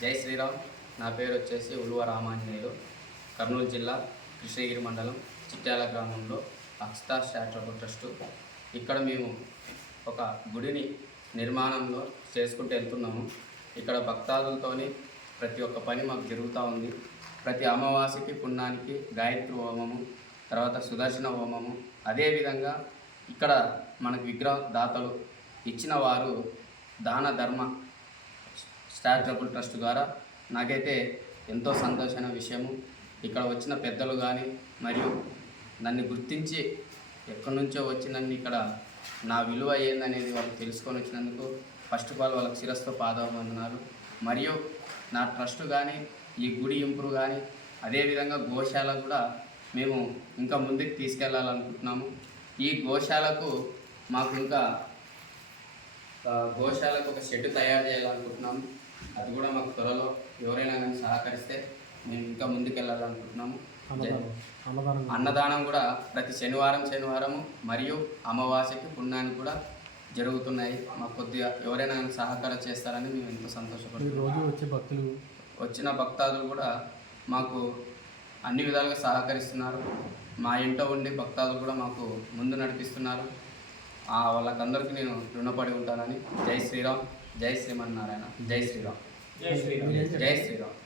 జై శ్రీరామ్. నా పేరు వచ్చేసి ఉలువ రామాంజనేయులు. కర్నూలు జిల్లా కృష్ణగిరి మండలం చిట్యాల గ్రామంలో అక్షతా చారిటబుల్ ట్రస్ట్. ఇక్కడ మేము ఒక గుడిని నిర్మాణంలో చేసుకుంటూ వెళ్తున్నాము. ఇక్కడ భక్తాదులతోని ప్రతి ఒక్క పని మాకు జరుగుతూ ఉంది. ప్రతి అమావాస్యకి పుణ్యానికి గాయత్రి హోమము, తర్వాత సుదర్శన హోమము. అదేవిధంగా ఇక్కడ మనకు విగ్రహ దాతలు ఇచ్చిన వారు దాన ధర్మ చారిటబుల్ ట్రస్ట్ ద్వారా నాకైతే ఎంతో సంతోషమైన విషయము. ఇక్కడ వచ్చిన పెద్దలు కానీ మరియు నన్ను గుర్తించి ఎక్కడి నుంచో వచ్చి నన్ను ఇక్కడ నా విలువ ఏందనేది వాళ్ళు తెలుసుకొని వచ్చినందుకు ఫస్ట్ ఆఫ్ ఆల్ వాళ్ళకి శిరస్సుతో పాదాభివందనాలు. మరియు నా ట్రస్ట్ కానీ ఈ గుడి ఇంప్రూవ్ కానీ అదేవిధంగా గోశాల కూడా మేము ఇంకా ముందుకు తీసుకెళ్లాలనుకుంటున్నాము. ఈ గోశాలకు మాకు ఇంకా గోశాలకు ఒక షెడ్ తయారు చేయాలనుకుంటున్నాము. అది కూడా మాకు త్వరలో ఎవరైనా కానీ సహకరిస్తే మేము ఇంకా ముందుకెళ్ళాలనుకుంటున్నాము. అన్నదానం కూడా ప్రతి శనివారము మరియు అమావాస్యకి పుణ్యానికి కూడా జరుగుతున్నాయి. మాకు కొద్దిగా ఎవరైనా కానీ సహకారం చేస్తారని మేము ఎంతో సంతోషపడుతున్నాం. రోజు వచ్చిన భక్తాదులు కూడా మాకు అన్ని విధాలుగా సహకరిస్తున్నారు. మా ఇంట్లో ఉండి భక్తాదులు కూడా మాకు ముందు నడిపిస్తున్నారు. వాళ్ళకందరికీ నేను రుణపడి ఉంటానని. జై శ్రీరామ్, జై శ్రీమన్నారాయణ, జై శ్రీరామ్, జై శ్రీరామ్.